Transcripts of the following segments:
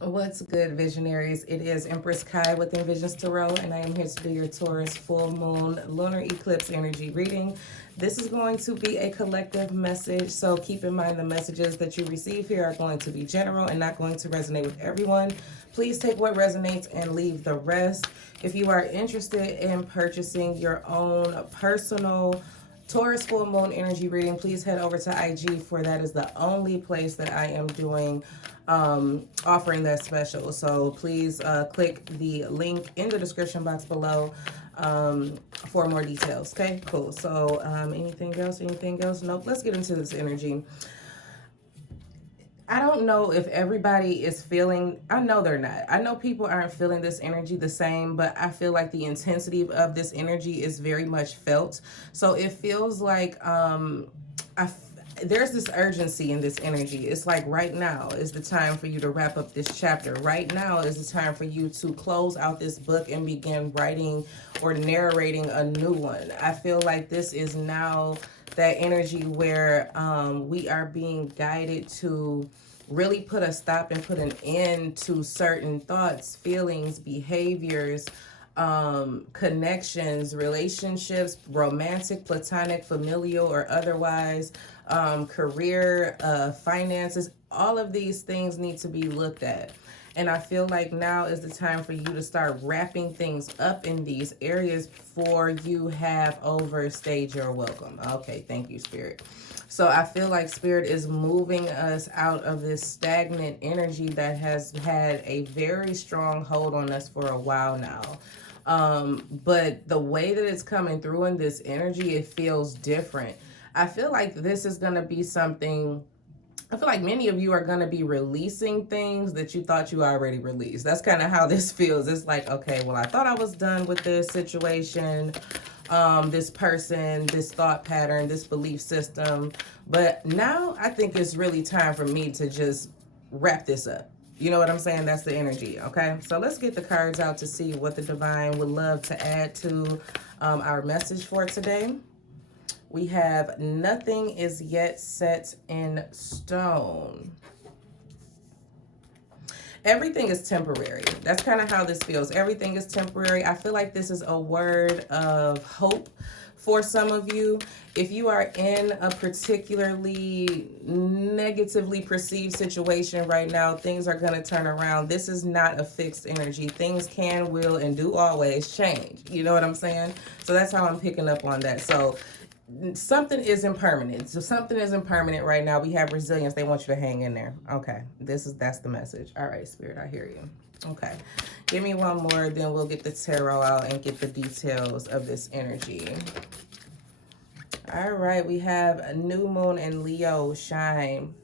What's good, visionaries? It is Empress Kai with Envisions Tarot, and I am here to do your Taurus full moon lunar eclipse energy reading. This is going to be a collective message, so keep in mind the messages that you receive here are going to be general and not going to resonate with everyone. Please take what resonates and leave the rest. If you are interested in purchasing your own personal Taurus full moon energy reading, please head over to IG, for that is the only place that I am doing offering that special. So please click the link in the description box below for more details. Okay, cool. So anything else? Nope. Let's get into this energy. I don't know if everybody is feeling, I know they're not. I know people aren't feeling this energy the same, but I feel like the intensity of this energy is very much felt. So it feels like there's this urgency in this energy. It's like right now is the time for you to wrap up this chapter. Right now is the time for you to close out this book and begin writing or narrating a new one. I feel like this is now that energy where we are being guided to really put a stop and put an end to certain thoughts, feelings, behaviors, connections, relationships, romantic, platonic, familial, or otherwise, career, finances. All of these things need to be looked at. And I feel like now is the time for you to start wrapping things up in these areas before you have overstayed your welcome. Okay, thank you, Spirit. So I feel like Spirit is moving us out of this stagnant energy that has had a very strong hold on us for a while now. But the way that it's coming through in this energy, it feels different. I feel like this is going to be something, I feel like many of you are going to be releasing things that you thought you already released. That's kind of how this feels. It's like, okay, well, I thought I was done with this situation, this person, this thought pattern, this belief system. But now I think it's really time for me to just wrap this up. You know what I'm saying? That's the energy, okay? So let's get the cards out to see what the divine would love to add to our message for today. We have nothing is yet set in stone. Everything is temporary. That's kind of how this feels. Everything is temporary. I feel like this is a word of hope for some of you. If you are in a particularly negatively perceived situation right now, things are going to turn around. This is not a fixed energy. Things can, will, and do always change. You know what I'm saying? So that's how I'm picking up on that. So something is impermanent. So something is impermanent right now. We have resilience. They want you to hang in there. Okay. That's the message. All right, Spirit, I hear you. Okay. Give me one more, then we'll get the tarot out and get the details of this energy. All right, we have a new moon in Leo, shine.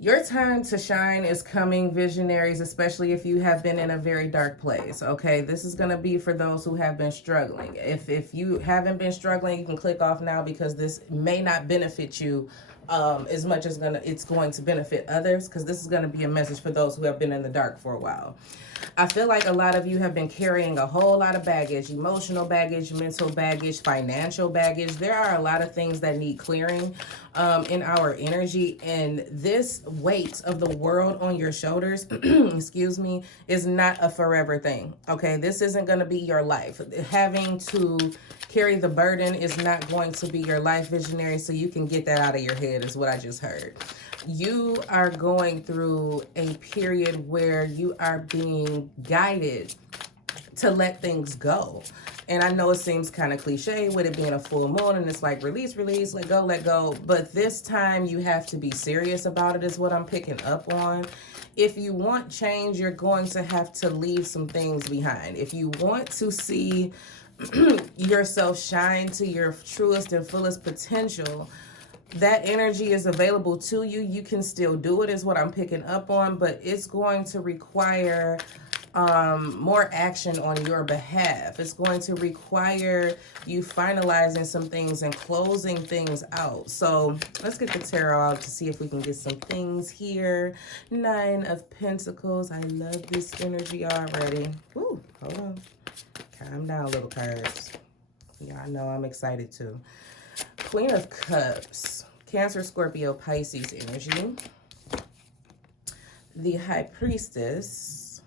Your time to shine is coming, visionaries, especially if you have been in a very dark place, okay? This is going to be for those who have been struggling. If you haven't been struggling, you can click off now, because this may not benefit you as much as it's going to benefit others, because this is going to be a message for those who have been in the dark for a while. I feel like a lot of you have been carrying a whole lot of baggage, emotional baggage, mental baggage, financial baggage. There are a lot of things that need clearing in our energy, and this weight of the world on your shoulders, excuse me, is not a forever thing, okay? This isn't going to be your life. Having to carry the burden is not going to be your life, visionary, so you can get that out of your head is what I just heard. You are going through a period where you are being guided to let things go. And I know it seems kind of cliche with it being a full moon and it's like release, release, let go. But this time you have to be serious about it is what I'm picking up on. If you want change, you're going to have to leave some things behind. If you want to see yourself shine to your truest and fullest potential, that energy is available to you. You can still do it is what I'm picking up on, but it's going to require more action on your behalf. It's going to require you finalizing some things and closing things out. So let's get the tarot out to see if we can get some things here. 9 of Pentacles. I love this energy already. Woo, hold on. Calm down, little cards. Yeah, I know I'm excited too. Queen of Cups. Cancer, Scorpio, Pisces energy. the High Priestess,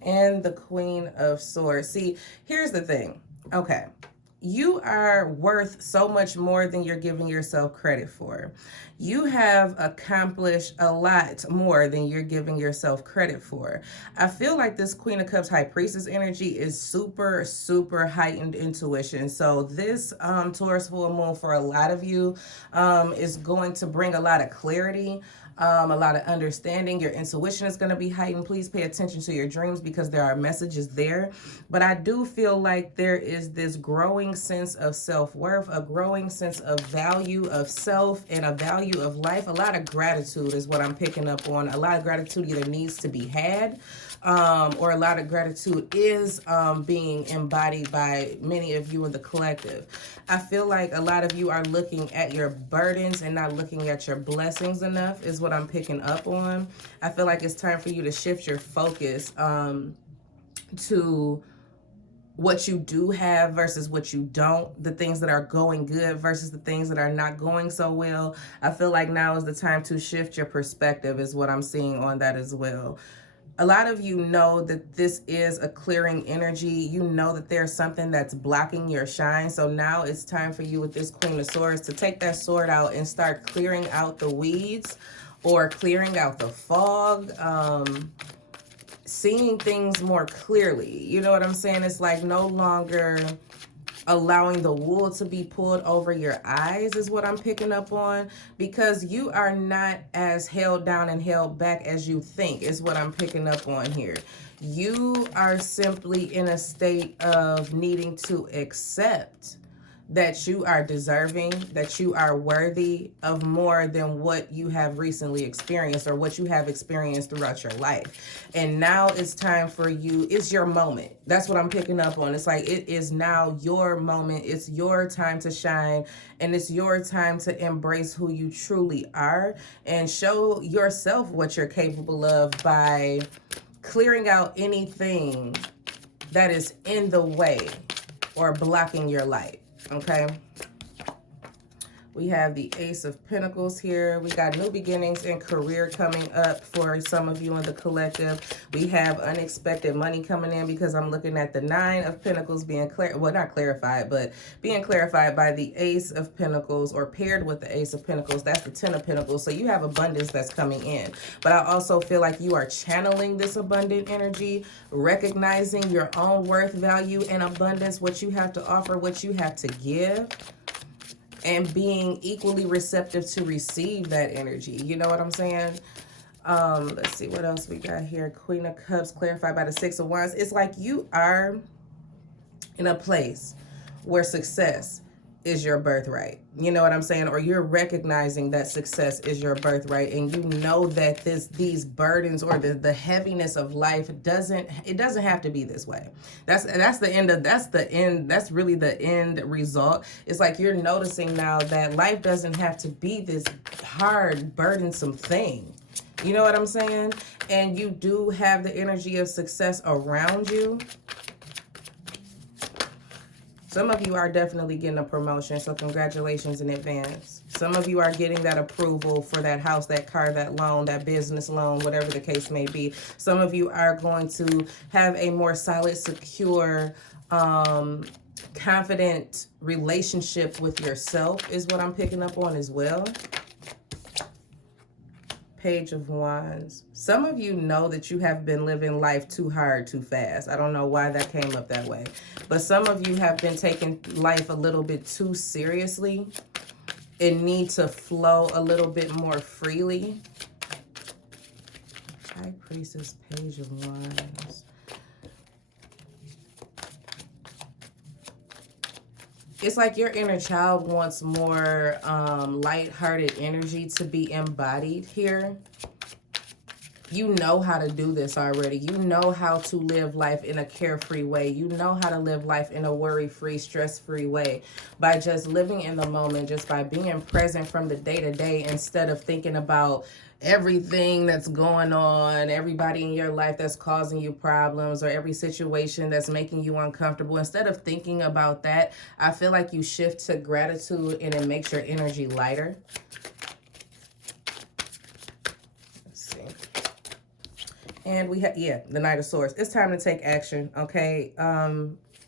and the Queen of Swords. See, here's the thing. Okay. You are worth so much more than you're giving yourself credit for. You have accomplished a lot more than you're giving yourself credit for. I feel like this Queen of Cups High Priestess energy is super, super heightened intuition. So this Taurus full moon for a lot of you is going to bring a lot of clarity, a lot of understanding. Your intuition is going to be heightened. Please pay attention to your dreams because there are messages there. But I do feel like there is this growing sense of self-worth, a growing sense of value of self and a value of life. A lot of gratitude is what I'm picking up on. A lot of gratitude either needs to be had or a lot of gratitude is being embodied by many of you in the collective. I feel like a lot of you are looking at your burdens and not looking at your blessings enough is what I'm picking up on. I feel like it's time for you to shift your focus to what you do have versus what you don't, the things that are going good versus the things that are not going so well. I feel like now is the time to shift your perspective is what I'm seeing on that as well. A lot of you know that this is a clearing energy. You know that there's something that's blocking your shine. So now it's time for you with this Queen of Swords to take that sword out and start clearing out the weeds or clearing out the fog, seeing things more clearly. You know what I'm saying? It's like no longer allowing the wool to be pulled over your eyes is what I'm picking up on, because you are not as held down and held back as you think is what I'm picking up on here. You are simply in a state of needing to accept that you are deserving, that you are worthy of more than what you have recently experienced or what you have experienced throughout your life. And now it's time for you. It's your moment. That's what I'm picking up on. It's like it is now your moment. It's your time to shine, and it's your time to embrace who you truly are and show yourself what you're capable of by clearing out anything that is in the way or blocking your light. Okay, we have the Ace of Pentacles here. We got new beginnings in career coming up for some of you in the collective. We have unexpected money coming in because I'm looking at the Nine of Pentacles being not clarified, but being clarified by the Ace of Pentacles or paired with the Ace of Pentacles. That's the Ten of Pentacles. So you have abundance that's coming in. But I also feel like you are channeling this abundant energy, recognizing your own worth, value, and abundance, what you have to offer, what you have to give, and being equally receptive to receive that energy. You know what I'm saying? Let's see what else we got here. Queen of Cups clarified by the Six of Wands. It's like you are in a place where success is your birthright. You know what I'm saying? Or you're recognizing that success is your birthright, and you know that these burdens or the heaviness of life doesn't have to be this way. That's really the end result. It's like you're noticing now that life doesn't have to be this hard, burdensome thing. You know what I'm saying? And you do have the energy of success around you. Some of you are definitely getting a promotion, so congratulations in advance. Some of you are getting that approval for that house, that car, that loan, that business loan, whatever the case may be. Some of you are going to have a more solid, secure, confident relationship with yourself is what I'm picking up on as well. Page of Wands. Some of you know that you have been living life too hard, too fast. I don't know why that came up that way. But some of you have been taking life a little bit too seriously and need to flow a little bit more freely. High Priestess, Page of Wands. It's like your inner child wants more lighthearted energy to be embodied here. You know how to do this already. You know how to live life in a carefree way. You know how to live life in a worry-free, stress-free way by just living in the moment, just by being present from the day to day instead of thinking about everything that's going on, everybody in your life that's causing you problems, or every situation that's making you uncomfortable. Instead of thinking about that, I feel like you shift to gratitude and it makes your energy lighter. And we have, yeah, the Knight of Swords. It's time to take action, okay?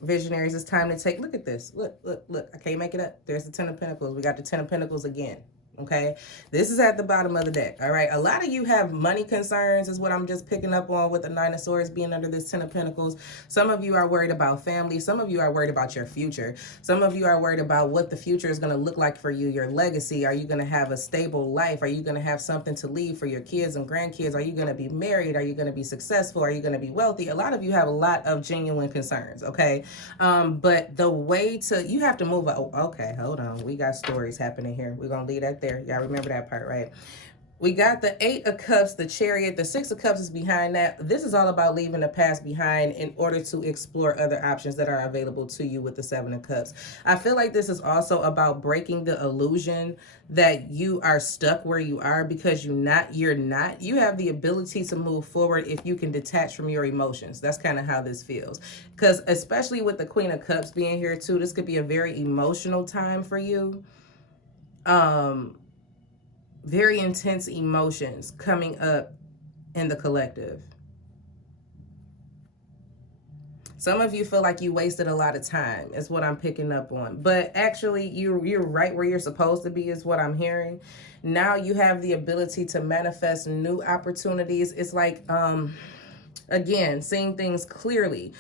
Visionaries, it's time to take, look at this. Look. I can't make it up. There's the Ten of Pentacles. We got the Ten of Pentacles again, okay? This is at the bottom of the deck, all right? A lot of you have money concerns is what I'm just picking up on with the Nine of Swords being under this Ten of Pentacles. Some of you are worried about family. Some of you are worried about your future. Some of you are worried about what the future is going to look like for you, your legacy. Are you going to have a stable life? Are you going to have something to leave for your kids and grandkids? Are you going to be married? Are you going to be successful? Are you going to be wealthy? A lot of you have a lot of genuine concerns, okay? But the way to, you have to move. Oh, okay, hold on. We got stories happening here. We're going to leave that there. Y'all remember that part, right? We got the Eight of Cups, the Chariot. The Six of Cups is behind that. This is all about leaving the past behind in order to explore other options that are available to you with the Seven of Cups. I feel like this is also about breaking the illusion that you are stuck where you are, because you're not. You have the ability to move forward if you can detach from your emotions. That's kind of how this feels. Because especially with the Queen of Cups being here too, this could be a very emotional time for you. Very intense emotions coming up in the collective. Some of you feel like you wasted a lot of time is what I'm picking up on. But actually, you're right where you're supposed to be is what I'm hearing. Now you have the ability to manifest new opportunities. It's like, again, seeing things clearly.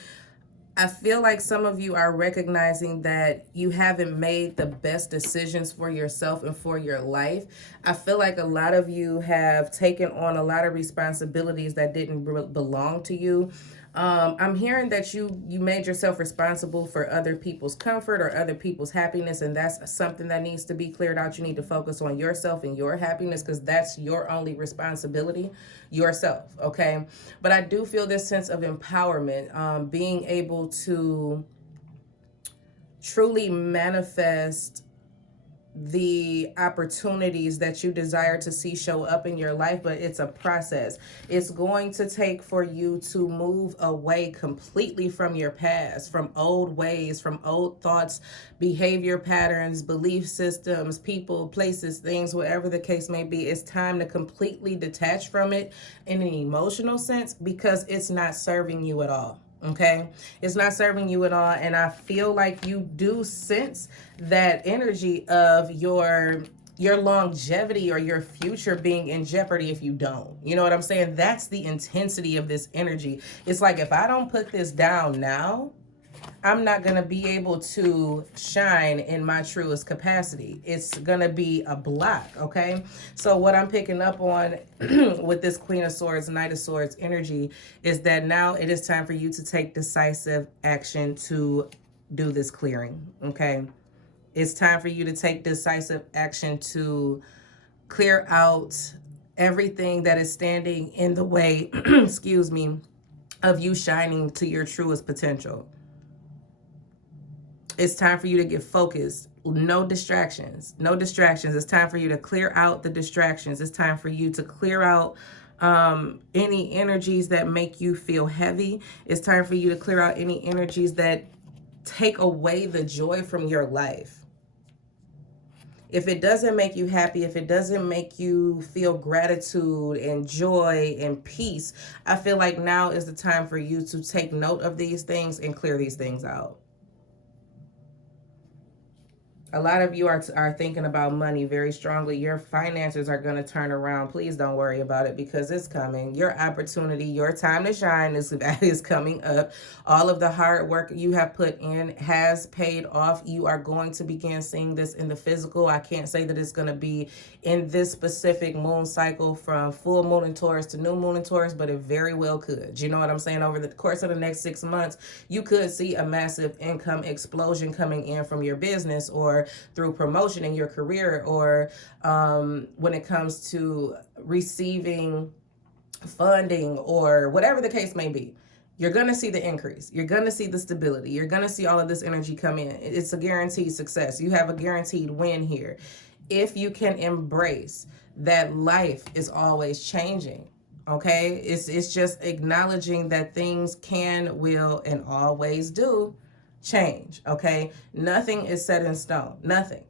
I feel like some of you are recognizing that you haven't made the best decisions for yourself and for your life. I feel like a lot of you have taken on a lot of responsibilities that didn't belong to you. I'm hearing that you made yourself responsible for other people's comfort or other people's happiness, and that's something that needs to be cleared out. You need to focus on yourself and your happiness, because that's your only responsibility, yourself, okay? But I do feel this sense of empowerment, being able to truly manifest the opportunities that you desire to see show up in your life, but it's a process. It's going to take for you to move away completely from your past, from old ways, from old thoughts, behavior patterns, belief systems, people, places, things, whatever the case may be. It's time to completely detach from it in an emotional sense, because it's not serving you at all. Okay, it's not serving you at all. And I feel like you do sense that energy of your longevity or your future being in jeopardy if you don't. You know what I'm saying? That's the intensity of this energy. It's like, if I don't put this down now, I'm not going to be able to shine in my truest capacity. It's going to be a block, okay? So what I'm picking up on with this Queen of Swords, Knight of Swords energy is that now it is time for you to take decisive action to do this clearing, okay? It's time for you to take decisive action to clear out everything that is standing in the way, excuse me, of you shining to your truest potential. It's time for you to get focused. No distractions. No distractions. It's time for you to clear out the distractions. It's time for you to clear out any energies that make you feel heavy. It's time for you to clear out any energies that take away the joy from your life. If it doesn't make you happy, if it doesn't make you feel gratitude and joy and peace, I feel like now is the time for you to take note of these things and clear these things out. A lot of you are thinking about money very strongly. Your finances are going to turn around. Please don't worry about it, because it's coming. Your opportunity, your time to shine is coming up. All of the hard work you have put in has paid off. You are going to begin seeing this in the physical. I can't say that it's going to be in this specific moon cycle from full moon in Taurus to new moon in Taurus, but it very well could. You know what I'm saying? Over the course of the next 6 months, you could see a massive income explosion coming in from your business, or through promotion in your career, or when it comes to receiving funding or whatever the case may be, you're going to see the increase. You're going to see the stability. You're going to see all of this energy come in. It's a guaranteed success. You have a guaranteed win here. If you can embrace that life is always changing, okay? It's just acknowledging that things can, will, and always do change, okay? Nothing is set in stone. Nothing.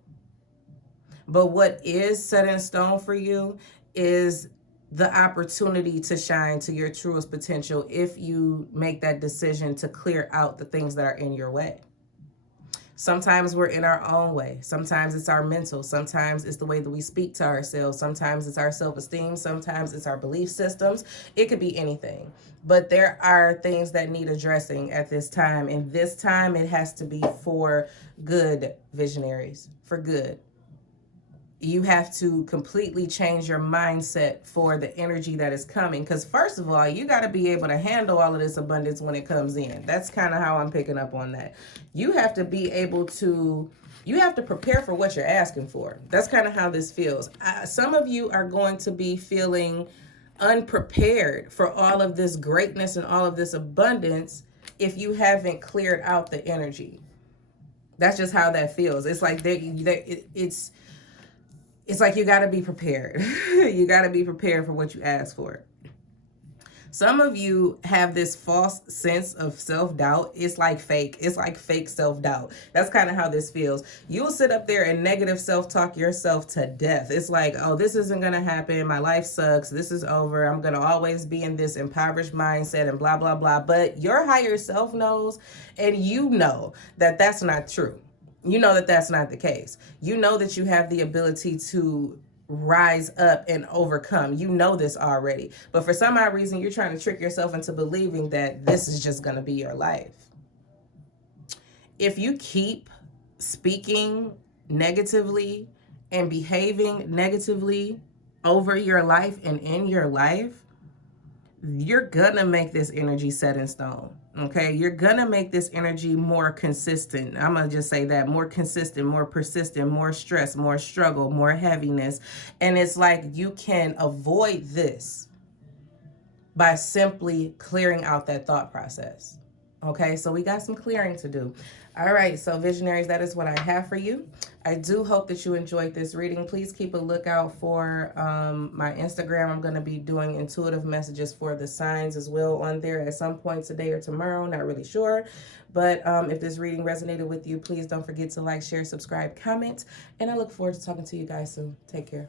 But what is set in stone for you is the opportunity to shine to your truest potential if you make that decision to clear out the things that are in your way. Sometimes we're in our own way. Sometimes it's our mental. Sometimes it's the way that we speak to ourselves. Sometimes it's our self-esteem. Sometimes it's our belief systems. It could be anything. But there are things that need addressing at this time. And this time it has to be for good, visionaries, for good. You have to completely change your mindset for the energy that is coming. Because first of all, you got to be able to handle all of this abundance when it comes in. That's kind of how I'm picking up on that. You have to be able to, you have to prepare for what you're asking for. That's kind of how this feels. Some of you are going to be feeling unprepared for all of this greatness and all of this abundance if you haven't cleared out the energy. That's just how that feels. It's like it's like you got to be prepared. You got to be prepared for what you ask for. Some of you have this false sense of self-doubt. It's like fake. It's like fake self-doubt. That's kind of how this feels. You'll sit up there and negative self-talk yourself to death. It's like, oh, this isn't going to happen. My life sucks. This is over. I'm going to always be in this impoverished mindset and blah, blah, blah. But your higher self knows, and you know that that's not true. You know that that's not the case. You know that you have the ability to rise up and overcome. You know this already. But for some odd reason, you're trying to trick yourself into believing that this is just going to be your life. If you keep speaking negatively and behaving negatively over your life and in your life, you're going to make this energy set in stone. Okay, you're gonna make this energy more consistent. I'm gonna just say that, more consistent, more persistent, more stress, more struggle, more heaviness. And it's like you can avoid this by simply clearing out that thought process. Okay, so we got some clearing to do. All right, so visionaries, that is what I have for you. I do hope that you enjoyed this reading. Please keep a lookout for my Instagram. I'm going to be doing intuitive messages for the signs as well on there at some point today or tomorrow. Not really sure. But if this reading resonated with you, please don't forget to like, share, subscribe, comment. And I look forward to talking to you guys soon. Take care.